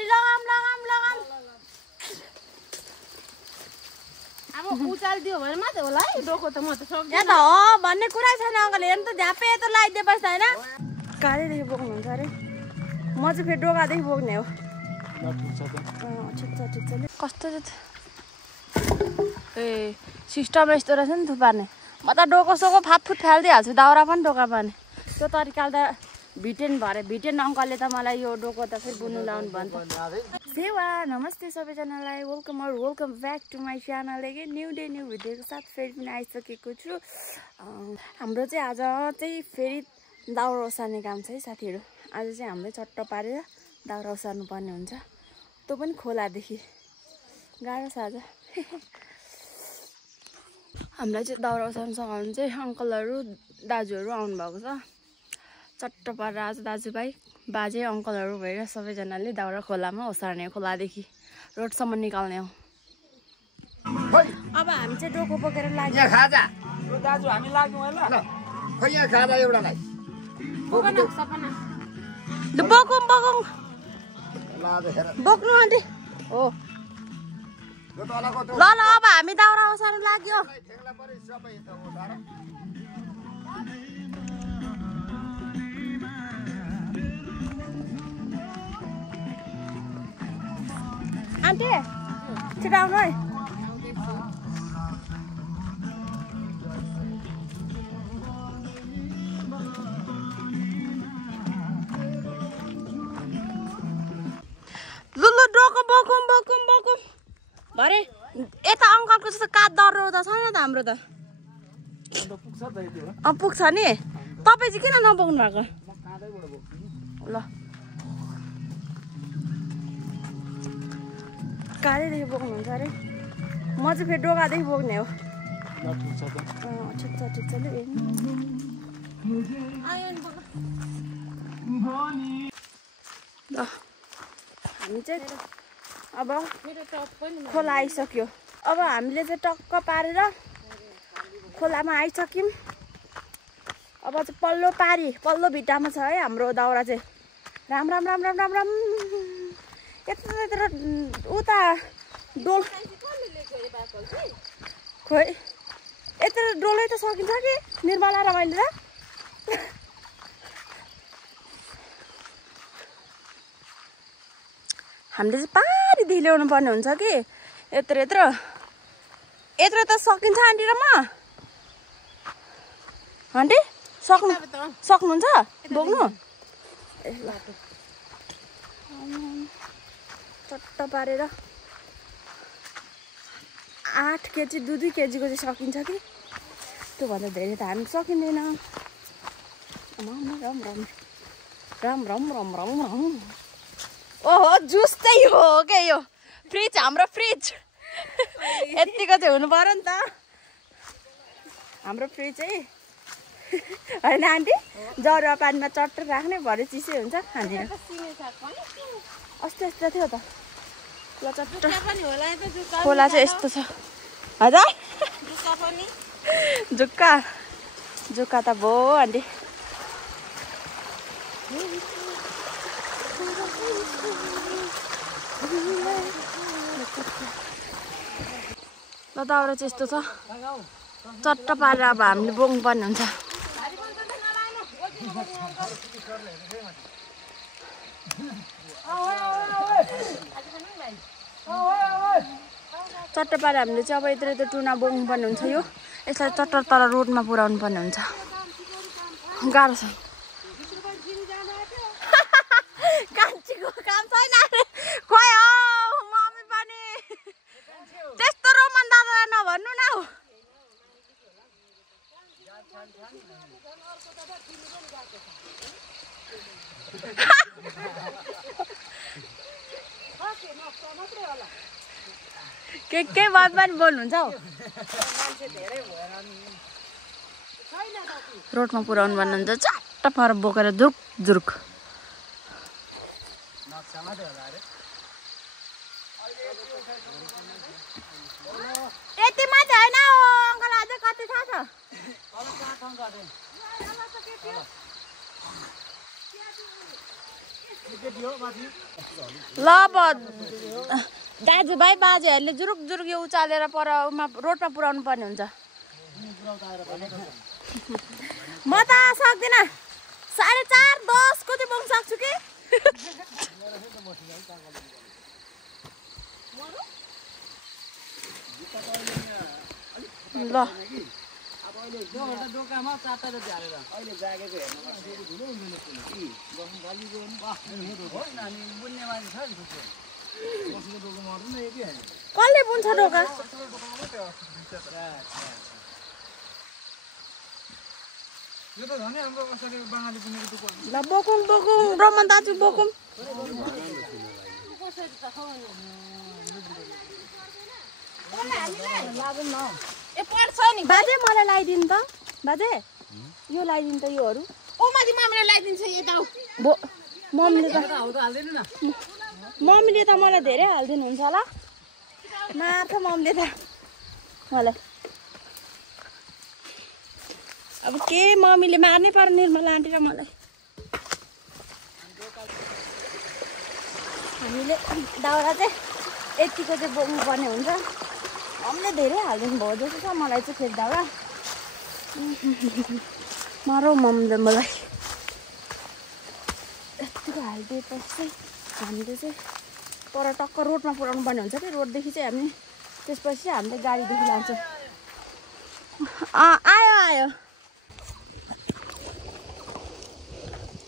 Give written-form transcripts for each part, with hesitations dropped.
हरि लगाम लगाम लगाम अब उचाल दियो भने मात्रै होला है डोको त म त सक्दिन यहाँ त हो भन्ने कुरा छैन अङ्कल हेर्नु त झ्यापे त लगाइदिए पछि हैन गाडीदेखि बोक्नुहुन्छ अरे म चाहिँ फेरि डोकादेखि बोक्ने हो ठिक छ कस्तो ए सिस्टम यस्तो रहेछ नि थुपार्ने म त डोको सोको फातफुट फालिदिइहाल्छु दाउरा पनि डोका पार्ने त्यो तरिकाले त भिटेन भरे भिटेन अङ्कलले त मलाई यो डोको त फेरि बुन्नु लाउनु भन्नु सेवा नमस्ते सबैजनालाई welcome back to my channel again new day new भिडियोको साथ फेरि पनि आइसकेको छु हाम्रो चाहिँ आज चाहिँ फेरि दाउरा ओसार्ने काम छ है साथीहरू आज चाहिँ हामीले चट्ट पारेर दाउरा ओसार्नु पर्ने हुन्छ त्यो पनि खोलादेखि गाह्रो छ आज हामीलाई चाहिँ दाउरा ओसार्नु सघाउनु चाहिँ अङ्कलहरू दाजुहरू आउनुभएको छ चट्ट पारेर आज दाजुभाइ बाजे अङ्कलहरू भएर सबैजनाले दाउरा खोलामा ओसार्ने खोलादेखि रोडसम्म निकाल्ने हो अब हामी चाहिँ डोको बोकेर लाग्यो खाजा दाजु हामी लाग्यौँ है ल खै यहाँ खाजा एउटालाई बोक्नु आन्टी हो ल अब हामी दाउरा ओसार्नु लाग्यो आन्टी छिटो आउनु है लुलु डोको बोकुम भरे यता अङ्कलको जस्तो काठ डरो त छैन त हाम्रो त पुग्छ नि तपाईँ चाहिँ किन नबोक्नु भएको ल गाडीदेखि बोक्नुहुन्छ अरे म चाहिँ फेरि डोकादेखि बोक्ने हो ठिक छ ल हामी चाहिँ अब खोला आइसक्यो अब हामीले चाहिँ टक्क पारेर खोलामा आइसक्यौँ अब चाहिँ पल्लो भिट्टामा छ है हाम्रो दाउरा चाहिँ राम यत्रो उता डोल खोइ यत्रो डोलै त सकिन्छ कि निर्मला र मैले र हामीले चाहिँ पारिदेखि ल्याउनु पर्ने हुन्छ कि यत्रो त सकिन्छ आन्टी र म आन्टी सक्नुहुन्छ बोक्नु ए ल चट्ट पारेर 8 केजी 2 केजीको चाहिँ सकिन्छ कि त्योभन्दा धेरै त हामी सकिँदैन राम ओहो जुस चाहिँ हो के यो फ्रिज हाम्रो फ्रिज यतिको चाहिँ हुनु पर्यो नि त हाम्रो फ्रिज चाहिँ होइन आन्टी जरुवा पानीमा चट्ट राख्ने भरे चिसै हुन्छ खाने अस्ति थियो त ल चट्ट खोला चाहिँ यस्तो छ हजुर जुक्का त भो आन्टी ल दाउरा चाहिँ यस्तो छ चट्ट पारेर अब हामीले बोक्नु पर्ने हुन्छ चट्ट पारेर हामीले चाहिँ अब यत्रो टुना बोक्नु पर्ने हुन्छ यो यसलाई चट्ट तर रोडमा पुर्याउनु पर्ने हुन्छ गाह्रो छ कान्छीको काम छैन खोइ हो मम्मी पनि त्यस्तो रोमन दादा नभन्नु न के बात पनि बोल्नुहुन्छ हौ रोडमा पुर्याउनु भन्नुहुन्छ चट्ट पर बोकेर जुरुक यति मात्रै होइन हो अङ्कल अझै कति थाहा छ ल अब दाजुभाइ बाजेहरूले जुरुक जुरुक यो उचालेर पर रोडमा पुर्याउनु पर्ने हुन्छ। म त सक्दिनँ 4:30 10 को चाहिँ पुग्न सक्छु कि। ल कसले बुन्छ ढोका? ल बोकौँ बोकौँ रमन दाजु बोकौँ। बाजे मलाई लगाइदिनु त बाजे यो लगाइदिनु त योहरू मम्मीले त मलाई धेरै हालिदिनु हुन्छ होला मार्छ मम्मीले त मलाई। अब के मम्मीले मार्नै पर्ने निर्मला आन्टी र मलाई। हामीले दाउरा चाहिँ यतिको चाहिँ बोक्नु पर्ने हुन्छ। मम्मीले धेरै हालिदिनु भयो जस्तो छ मलाई चाहिँ फेरि दाउरा मारौ मम्मीले मलाई। यतिको हालिदिएपछि हामीले चाहिँ पर टक्क रोडमा पुऱ्याउनु पर्ने हुन्छ कि रोडदेखि चाहिँ हामी त्यसपछि हामीले गाडीदेखि लान्छौँ। आयो आयो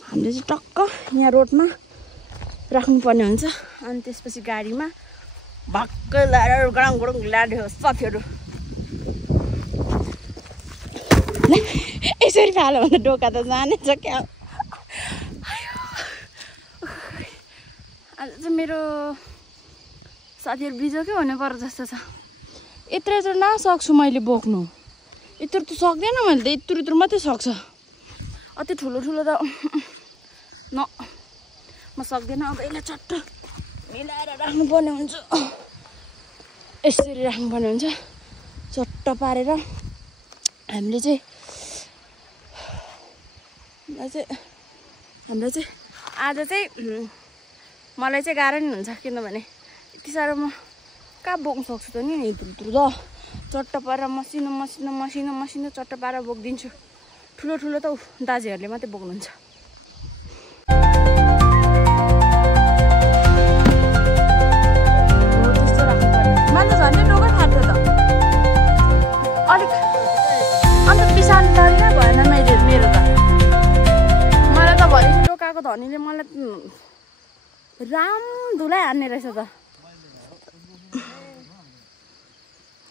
हामीले चाहिँ टक्क यहाँ रोडमा राख्नुपर्ने हुन्छ अनि त्यसपछि गाडीमा भक्कै लाएर गडङ गडङ लाड्यो साथीहरू। यसरी फाल्यो भने डोका त जानेछ क्या। आज चाहिँ मेरो साथीहरू बिजोकै हुने पर्छ जस्तो छ। यत्रो यत्रो नसक्छु मैले बोक्नु। यत्रो त सक्दैन मैले त यत्रो यत्रो मात्रै सक्छ। अति ठुलो ठुलो त न म सक्दिनँ। अब यसलाई चट्ट मिलाएर राख्नुपर्ने हुन्छ। यसरी राख्नुपर्ने हुन्छ चट्ट पारेर। हामीले चाहिँ हाम्रो चाहिँ आज चाहिँ मलाई चाहिँ गाह्रो नि हुन्छ किनभने यति साह्रो म कहाँ बोक्नु सक्छु त नि यत्रो यत्रो त चट्ट पारेर मसिनो मसिनो मसिनो मसिनो चट्ट पारेर बोकिदिन्छु। ठुलो ठुलो त दाजुहरूले मात्रै बोक्नुहुन्छ। मैले झन्डै डोकै फाट्यो त अलिक अन्त पिसानु डरिनै भएन मेरो त। मलाई त भरि डोकाको धनीले मलाई राम धुलाई हान्ने रहेछ त।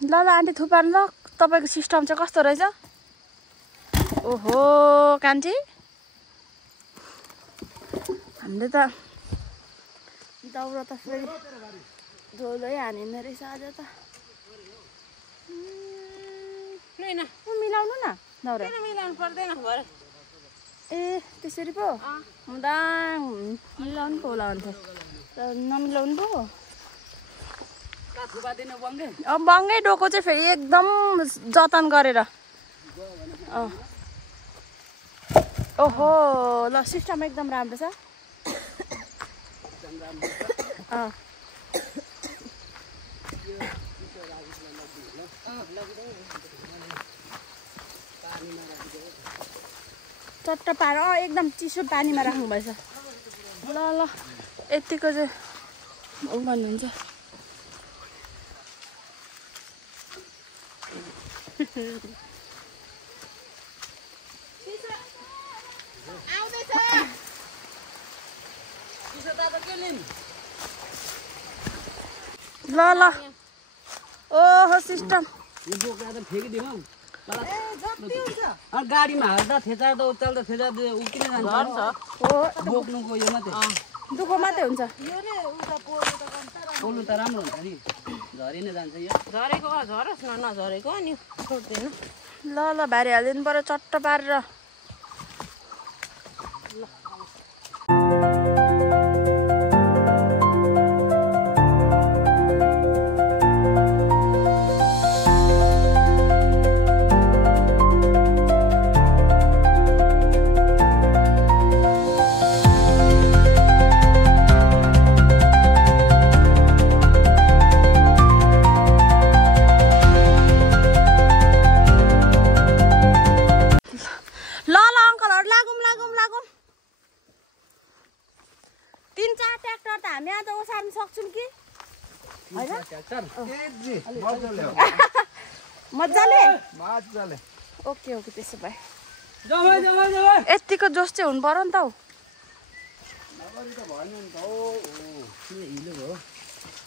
ल ल आन्टी थुपार्नु ल तपाईँको सिस्टम चाहिँ कस्तो रहेछ? ओहो कान्छी हामीले त दाउरा त फेरि धोलै हानिँदो रहेछ आज त। मिलाउनु न दाउरा मिलाउनु पर्दैन ए त्यसरी पो हुँदा मिलाउनु पो होला अन्त नमिलाउनु पो। अब बङ्गै डोको चाहिँ फेरि एकदम जतन गरेर। ओहो ल सिस्टम एकदम राम्रो छ। चट्ट पार एकदम चिसो पानीमा राख्नुभएछ। ल ल यतिको चाहिँ भन्नुहुन्छ। ल ल ओहो सिस्टम गाडीमा हाल्दा थेचार त उचाल्दा थेचार उकिन जान्छ बोक्नुको यो मात्रै दुःख मात्रै हुन्छ। पोल्नु त राम्रो हुन्छ नि झरि नै जान्छ यो झरेको झरोस् न नझरेको अनि छोड्दैन। ल ल भारी हालिदिनु पर्यो चट्ट पारेर। त ओसार्न सक्छौँ कि होइन मजाले ओके ओके त्यसो भए यतिको जोस चाहिँ हुनु पर्यो नि त हौ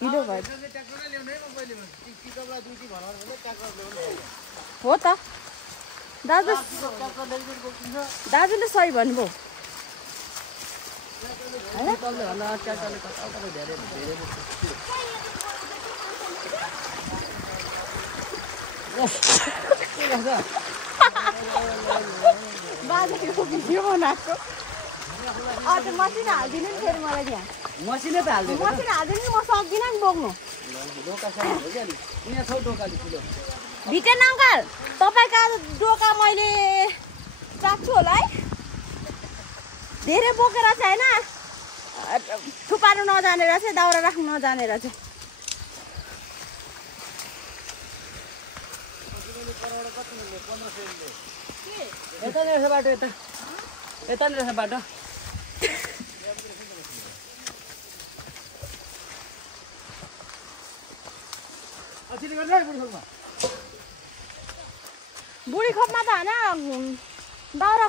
हिलो भयो हो त दाजुले सही भन्नुभयो बाजेको भिडियो बनाएको मसिनो हालिदिनु नि फेरि मलाई यहाँ मसिनै त हाल्दै मसिनो हालिदिनु नि म सक्दिनँ नि बोक्नु भिटेन अङ्कल तपाईँको आज डोका मैले राख्छु होला है धेरै बोकेर चाहिँ होइन थुपार्नु नजानेर चाहिँ दाउरा राख्नु नजानेर चाहिँ यता नि रहेछ बाटो यता नि रहेछ बाटो बुढी खोपमा त होइन दाउरा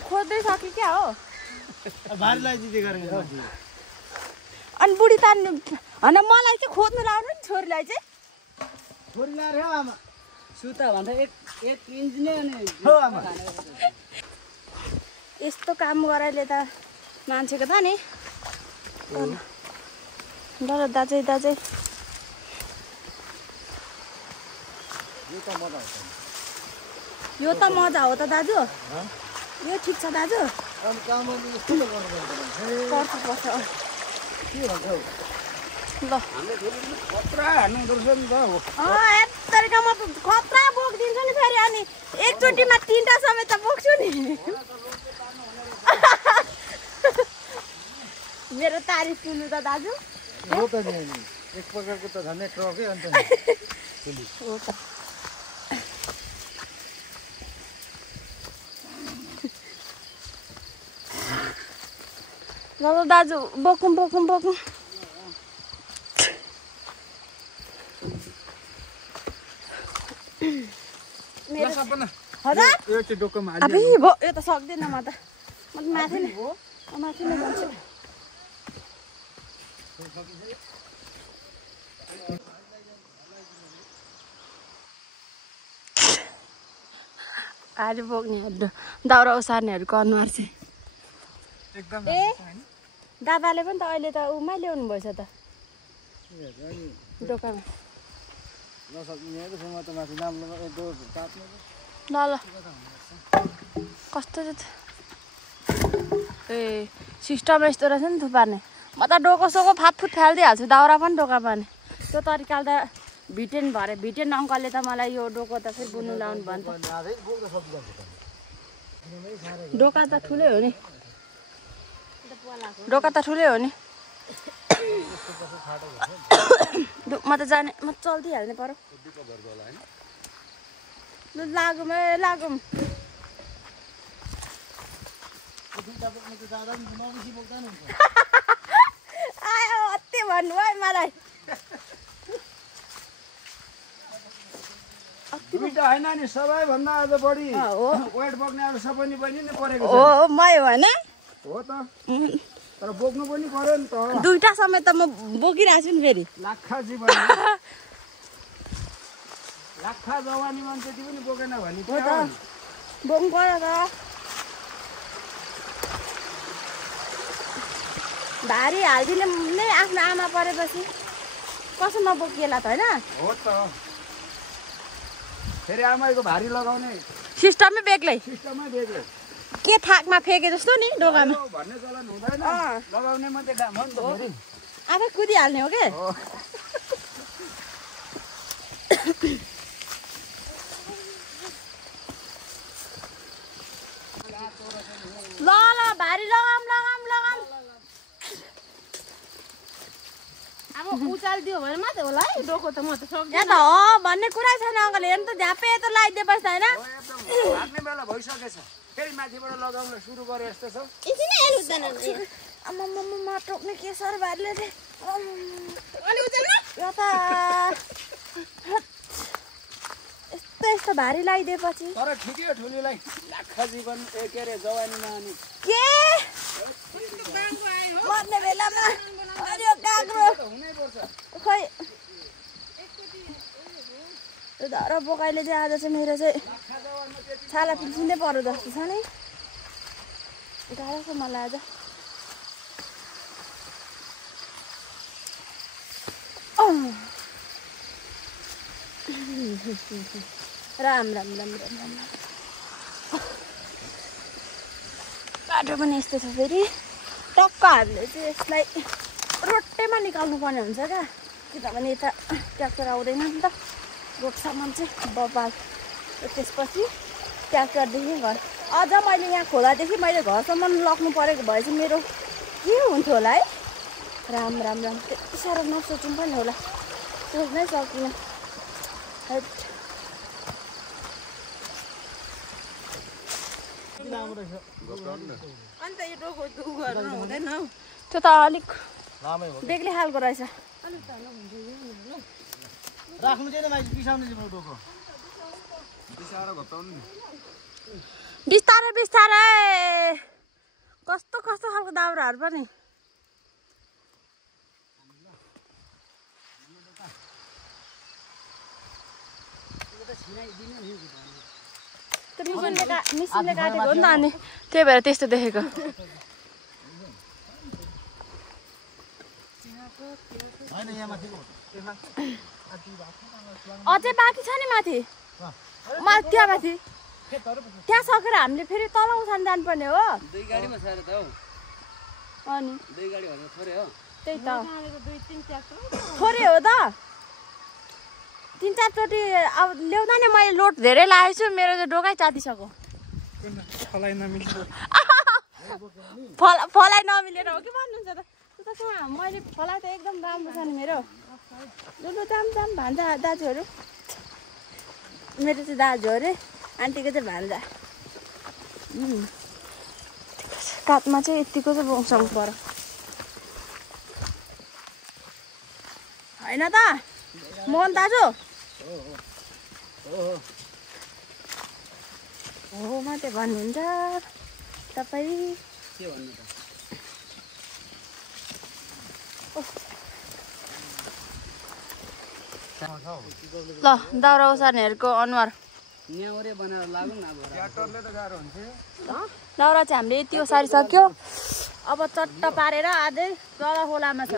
खोज्दै सक्यो क्या हो अनि बुढी तान्नु होइन मलाई चाहिँ खोज्नु लाउनु नि छोरीलाई चाहिँ सुता भन्दा एक इन्च नै अनि यस्तो काम गराइले त मान्छेको त नि दाजु यो त मजा हो त दाजु यो ठिक छ दाजु पर्छ ल तरिकामा खतरा बोकिदिन्छु नि फेरि अनि एकचोटिमा 3टा समेत त बोक्छु नि मेरो तारिफ सुन्नु त दाजु हो त नि एक प्रकारको त झन्डै ट्रकै अन्त हो त ल दाजु बोकौँ यो त सक्दैन म त माथि नै जान्छु आज बोक्नेहरू दाउरा ओसार्नेहरूको अनुहार चाहिँ ए दादाले पनि त अहिले त उमा ल्याउनु भएछ त दोकानमा ल कस्तो चाहिँ ए सिस्टम यस्तो रहेछ नि थुपार्ने म त डोको सोको फातफुट फालिदिइहाल्छु दाउरा पनि डोका पार्ने त्यो तरिकाले त भिटेन अङ्कलले त मलाई यो डोको त फेरि बुन्नु लाउनु भयो नि त डोका त ठुलै हो नि म त जाने म चल्दिहाल्ने पर्यो ल लागौँ आयो अति भन्नु है मलाई होइन नि सबैभन्दा आज बढी वेट बोक्ने अब सपनी बहिनी नै परेको हो मै होइन हो त तर बोक्नु पनि पर्यो नि त 2टा समेत त म बोकिरहेको छु नि फेरि लाखा जवानी मान्छे पनि बोकेन भने हो त बोक्नु पर्यो त भारी हालिदिने नै आफ्नो आमा परेपछि कसोमा बोकिएला त होइन हो त फेरि आमाको भारी लगाउने सिस्टमै बेग्लै के थाकमा फेके जस्तो नि डोकामा भन्ने चलन हुँदैन लगाउने मात्रै काम हो नि त फेरि आफै कुदिहाल्ने हो के ल भारी लगाम अब उचालिदियो भने मात्रै होला है डोको त म त सक्दिनँ यहाँ त हो भन्ने कुरा छैन अङ्कल हेर्नु त झ्यापे त लगाइदिएपछि त होइन हाल्ने बेला भइसकेछ फेरि माथिबाट लगाउन सुरु गरे जस्तो छ एकछिन हेर्नु हुँदैन आम्मा टोक्ने केसर भारीले यो त यस्तो भारी लगाइदिएपछि तर ठिकै हो ठुलीलाई लाखा जीवन के अरे जवानीमा अनि के मर्ने बेलामा अरे काग्रो खै यो धर बोकाइले चाहिँ आज चाहिँ मेरो चाहिँ छाला पिल्सिँदै पर्यो जस्तो छ नि गाह्रो छ मलाई आज राम राम राम राम राम बाटो पनि यस्तो छ फेरि टक्क हामीले चाहिँ यसलाई रोटेमा निकाल्नु पर्ने हुन्छ क्या किनभने यता ट्र्याक्टर आउँदैन नि त रोडसम्म चाहिँ बबाल त्यसपछि ट्र्याक्टरदेखि घर अझ मैले यहाँ खोलादेखि मैले घरसम्म लग्नु परेको भए चाहिँ मेरो के हुन्थ्यो होला है राम राम राम त्यति साह्रो नसोचौँ पनि होला सोच्नै सक्दिनँ अन्त यो डोको उ गर्नु हुँदैन हौ त्यो त अलिक बेग्लै खालको रहेछ राख्नु चाहिँ मान्छे पिसाउने जिम्रो डोको पिसाएर घटाउनु नि बिस्तारै बिस्तारै कस्तो कस्तो खालको दाउराहरू पनि मिसिनले काटेको हो नि त अनि त्यही भएर त्यस्तो देखेको अझै बाँकी छ नि माथि त्यहाँ माथि त्यहाँ सकेर हामीले फेरि तल उठान जानुपर्ने हो दुई गाडीमा छ त हौ अनि दुई गाडी भन्दा थोरै हो त्यही त थोरै हो त 3-4 चोटि अब ल्याउँदा नि मैले लोड धेरै लागेको छु मेरो त डोकै चातिसक्यो फलाइ नमिलेर हो कि भन्नुहुन्छ त त्यो त कहाँ मैले फलाइ त एकदम राम्रो छ नि मेरो लु जाम जाम भान्जा दाजुहरू मेरो चाहिँ दाजु अरे आन्टीको चाहिँ भान्जा काठमा चाहिँ यतिको चाहिँ बोक्सँग पर्यो होइन त मोहन दाजु हो मात्रै भन्नुहुन्छ तपाईँ के भन्नु त ल दाउरा उसार्नेहरूको अनुहार न्याउरे बनाएर लागौँ न अब ट्र्याक्टरले त गाह्रो हुन्छ दाउरा चाहिँ हामीले यति उसारिसक्यो अब चट्ट पारेर आधै तल खोलामा छ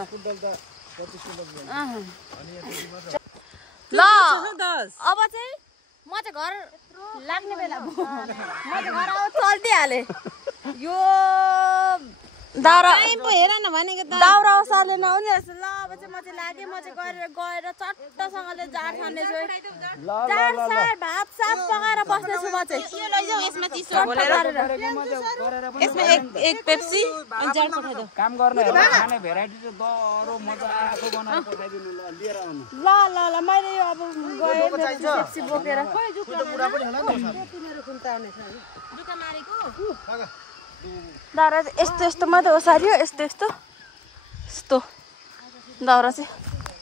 ल अब चाहिँ म चाहिँ घर लाग्ने बेला म चाहिँ घर अब चल्दिहालेँ यो दाउरा हेर न भनेको त दाउरा उसार्ले नहुने रहेछ ल अब चाहिँ म चाहिँ लागेँ म चाहिँ गएर चट्टसँगले जाँड खानेछु जाँड सार भात सात पकाएर बस्नेछु म चाहिँ यसमा चिसो यसमा एक पेप्सी अनि जाँड पठाइदेऊ काम गर्नेहरू खाने भेराइटी चाहिँ दरो मजाको बनाएर पठाइदिनु ल लिएर आउनु ल ल ल मैले यो अब गएँ पेप्सी बोकेर दाउरा चाहिँ यस्तो यस्तो मात्रै ओसार्यो यस्तो यस्तो यस्तो दाउरा चाहिँ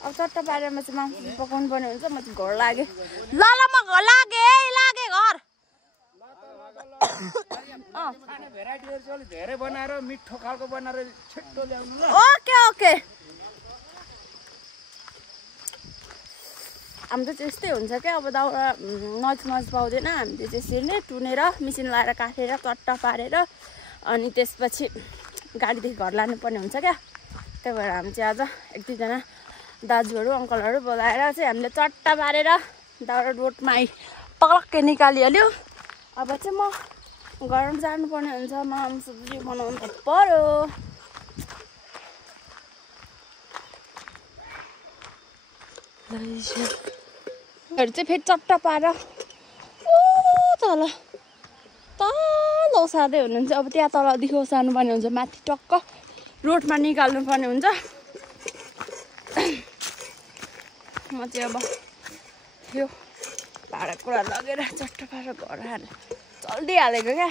अब चट्टा पारेमा चाहिँ मासु पकाउनु पर्ने हुन्छ म चाहिँ घर लागेँ ल ल म घर लागेँ घर खाने भेराइटीहरू चाहिँ अलिक धेरै बनाएर मिठो खालको बनाएर छिट्टो ल्याउनु ल ओके ओके हाम्रो चाहिँ यस्तै हुन्छ क्या अब दाउरा नच पाउँदैन हामीले चाहिँ यसरी नै टुनेर मिसिन लगाएर काटेर चट्टा पारेर अनि त्यसपछि गाडीदेखि घर लानुपर्ने हुन्छ क्या त्यही भएर हामी चाहिँ आज एक दुईजना दाजुहरू अङ्कलहरू बोलाएर चाहिँ हामीले चट्टा पारेर दाउरा रोडमा पक्कै निकालिहाल्यो अब चाहिँ म घर जानुपर्ने हुन्छ माम सब्जी बनाउनु त पर्यो चाहिँ फेरि चट्टा पारेर ओ तल ओसार्दै हुनुहुन्छ अब त्यहाँ तलदेखि ओसार्नु पर्ने हुन्छ माथि टक्क रोडमा निकाल्नु पर्ने हुन्छ म चाहिँ अब यो भाँडाकुँडा लगेर चट्टा पारेर घर हालेँ चल्दिहालेको क्या